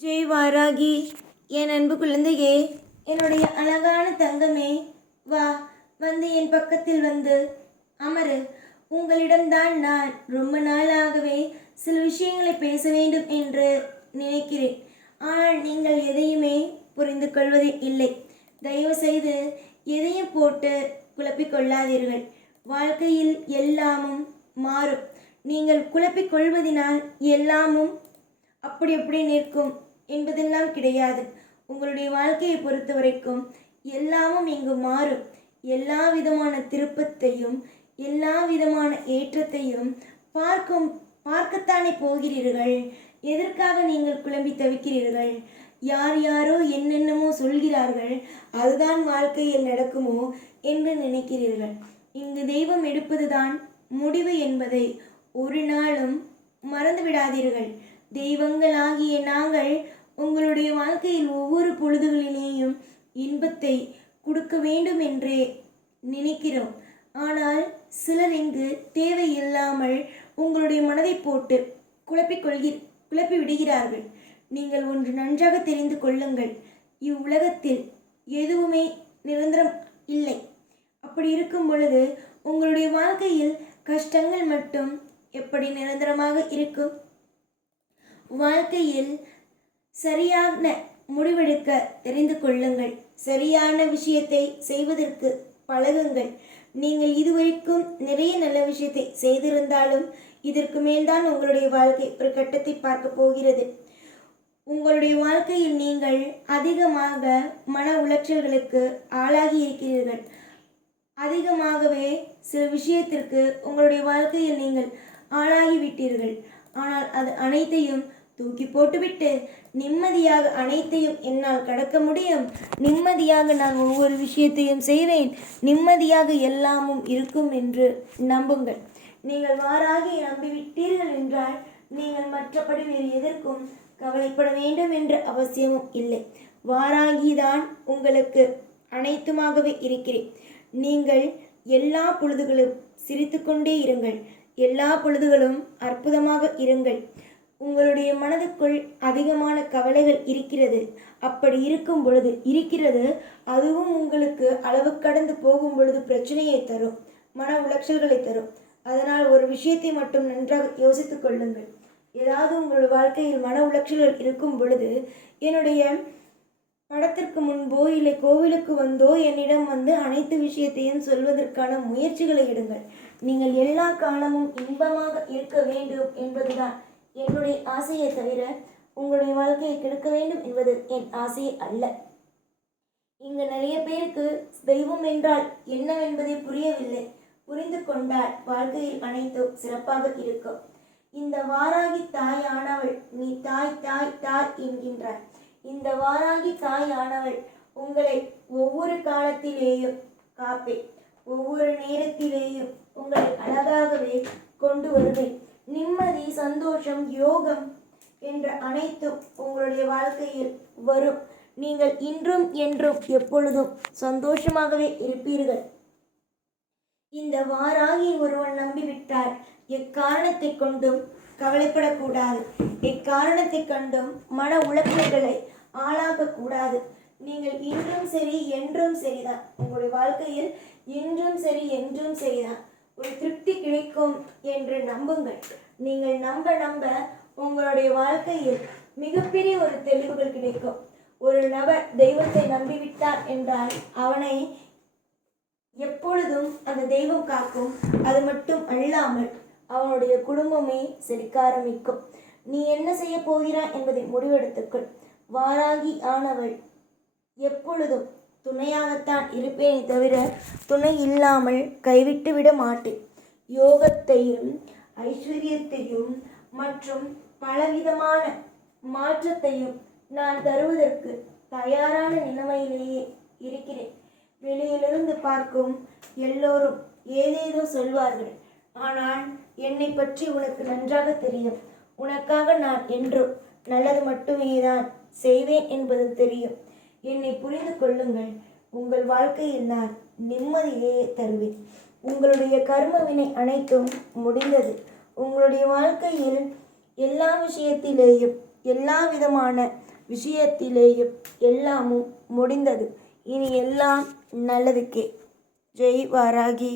ஜெய் வாராகி என் அன்பு குழந்தையே என்னுடைய அழகான தங்கமே வா வந்து என் பக்கத்தில் வந்து அமரு. உங்களிடம்தான் நான் ரொம்ப நாளாகவே சில விஷயங்களை பேச வேண்டும் என்று நினைக்கிறேன். ஆனால் நீங்கள் எதையுமே புரிந்து கொள்வதே இல்லை. தயவு செய்து எதையும் போட்டு குழப்பிக் கொள்ளாதீர்கள். வாழ்க்கையில் எல்லாமும் மாறும். நீங்கள் குழப்பிக்கொள்வதினால் எல்லாமும் அப்படி அப்படி நிற்கும் என்பதெல்லாம் கிடையாது. உங்களுடைய வாழ்க்கையை பொறுத்த வரைக்கும் எல்லாமும் இங்கு மாறும். எல்லா விதமான திருப்பத்தையும் எல்லா விதமான ஏற்றத்தையும் பார்க்கும் பார்க்கத்தானே போகிறீர்கள்? எதற்காக நீங்கள் குழம்பி தவிக்கிறீர்கள்? யார் யாரோ என்னென்னமோ சொல்கிறார்கள் அதுதான் வாழ்க்கையில் நடக்குமோ என்று நினைக்கிறீர்கள். இங்கு தெய்வம் எடுப்பதுதான் முடிவு என்பதை ஒரு நாளும் மறந்துவிடாதீர்கள். தெய்வங்களாகிய நாங்கள் உங்களுடைய வாழ்க்கையில் ஒவ்வொரு பொழுதுகளிலேயும் இன்பத்தை கொடுக்க வேண்டும் என்றே நினைக்கிறோம். ஆனால் சிலர் இங்கு தேவையில்லாமல் உங்களுடைய மனதை போட்டு குழப்பிக்கொள்கிற குழப்பி விடுகிறார்கள். நீங்கள் ஒன்று நன்றாக தெரிந்து கொள்ளுங்கள். இவ்வுலகத்தில் எதுவுமே நிரந்தரம் இல்லை. அப்படி இருக்கும் பொழுது உங்களுடைய வாழ்க்கையில் கஷ்டங்கள் மட்டும் எப்படி நிரந்தரமாக இருக்கும்? வாழ்க்கையில் சரியான முடிவெடுக்க தெரிந்து கொள்ளுங்கள். சரியான விஷயத்தை செய்வதற்கு பழகுங்கள். நீங்கள் இதுவரைக்கும் நிறைய நல்ல விஷயத்தை செய்திருந்தாலும் இதற்கு மேல்தான் உங்களுடைய வாழ்க்கை ஒரு கட்டத்தை பார்க்க போகிறது. உங்களுடைய வாழ்க்கையில் நீங்கள் அதிகமாக மன உளைச்சல்களுக்கு ஆளாகி இருக்கிறீர்கள். அதிகமாகவே சில விஷயத்திற்கு உங்களுடைய வாழ்க்கையில் நீங்கள் ஆளாகிவிட்டீர்கள் ஆனால் அது அனைத்தையும் தூக்கி போட்டுவிட்டு நிம்மதியாக அனைத்தையும் என்னால் கடக்க முடியும். நிம்மதியாக நான் ஒவ்வொரு விஷயத்தையும் செய்வேன். நிம்மதியாக எல்லாமும் இருக்கும் என்று நம்புங்கள். நீங்கள் வாராகி நம்பிவிட்டீர்கள் என்றால் நீங்கள் மற்றபடி வேறு எதற்கும் கவலைப்பட வேண்டும் என்ற அவசியமும் இல்லை. வாராகிதான் உங்களுக்கு அனைத்துமாகவே இருக்கிறேன். நீங்கள் எல்லா பொழுதுகளும் சிரித்துக்கொண்டே இருங்கள். எல்லா பொழுதுகளும் அற்புதமாக இருங்கள். உங்களுடைய மனதுக்குள் அதிகமான கவலைகள் இருக்கிறது. அப்படி இருக்கும் பொழுது இருக்கிறது அதுவும் உங்களுக்கு அளவு கடந்து போகும் பொழுது பிரச்சனையை தரும் மன உளைச்சல்களை தரும். அதனால் ஒரு விஷயத்தை மட்டும் நன்றாக யோசித்துக் கொள்ளுங்கள். ஏதாவது உங்கள் வாழ்க்கையில் மன உளைச்சல்கள் இருக்கும் பொழுது என்னுடைய படத்திற்கு முன்போ இல்லை கோவிலுக்கு வந்தோ என்னிடம் வந்து அனைத்து விஷயத்தையும் சொல்வதற்கான முயற்சிகளை எடுங்கள். நீங்கள் எல்லா காலமும் இன்பமாக இருக்க வேண்டும் என்பதுதான். என்னுடைய ஆசையை தவிர உங்களுடைய வாழ்க்கையை கெடுக்க வேண்டும் என்பது என் ஆசையே அல்ல. இங்கு நிறைய பேருக்கு தெய்வம் என்றால் என்னவென்பதை புரியவில்லை. புரிந்து கொண்டால் வாழ்க்கையில் அனைத்தும் சிறப்பாக இருக்கும். இந்த வாராகி ஆனவள் நீ தாய் தாய் தாய் என்கின்றார். இந்த வாராகி ஆனவள் உங்களை ஒவ்வொரு காலத்திலேயும் காப்பேன். ஒவ்வொரு நேரத்திலேயும் உங்களை அழகாகவே கொண்டு வருவேன். மற்றும் யோகம் என்ற அனைத்தும் உங்களுடைய வாழ்க்கையில் வரும். நீங்கள் இன்றும் என்றும் எப்பொழுதும் சந்தோஷமாகவே இருப்பீர்கள். இந்த வாராகி ஒருவன் நம்பிவிட்டார் எக்காரணத்தை கொண்டும் கவலைப்படக்கூடாது. எக்காரணத்தை கண்டும் மன உளைச்சல்களை ஆளாகக்கூடாது நீங்கள் இன்றும் சரி என்றும் சரிதான். உங்களுடைய வாழ்க்கையில் இன்றும் சரி என்றும் சரிதான். ஒரு திருப்தி கிடைக்கும் என்று நம்புங்கள். நீங்கள் நம்ப நம்ப உங்களுடைய வாழ்க்கையில் மிகப்பெரிய ஒரு தெளிவுகள் கிடைக்கும். ஒரு நபர் தெய்வத்தை நம்பிவிட்டார் என்றால் அவனை எப்பொழுதும் அந்த தெய்வம் காக்கும். அது மட்டும் அல்லாமல் அவனுடைய குடும்பமே செழிக்க ஆரம்பிக்கும். நீ என்ன செய்ய போகிறாய் என்பதை முடிவெடுத்துக்கொள். வாராகி ஆனவள் எப்பொழுதும் துணையாகத்தான் இருப்பேனே தவிர துணை இல்லாமல் கைவிட்டு விட மாட்டேன். யோகத்தையும் ஐஸ்வர்யத்தையும் மற்றும் பலவிதமான மாற்றத்தையும் நான் தருவதற்கு தயாரான நிலைமையிலேயே இருக்கிறேன். வெளியிலிருந்து பார்க்கும் எல்லோரும் ஏதேதோ சொல்வார்கள். ஆனால் என்னை பற்றி உனக்கு நன்றாக தெரியும். உனக்காக நான் என்றும் நல்லது மட்டுமே தான் செய்வேன் என்பது தெரியும். என்னை புரிந்து கொள்ளுங்கள். உங்கள் வாழ்க்கையில் நான் நிம்மதியே தருவேன். உங்களுடைய கர்மவினை அனைத்தும் முடிந்தது. உங்களுடைய வாழ்க்கையில் எல்லா விஷயத்திலேயும் எல்லா விதமான விஷயத்திலேயும் எல்லாமும் முடிந்தது. இனி எல்லாம் நல்லதுக்கே. ஜெய் வாராகி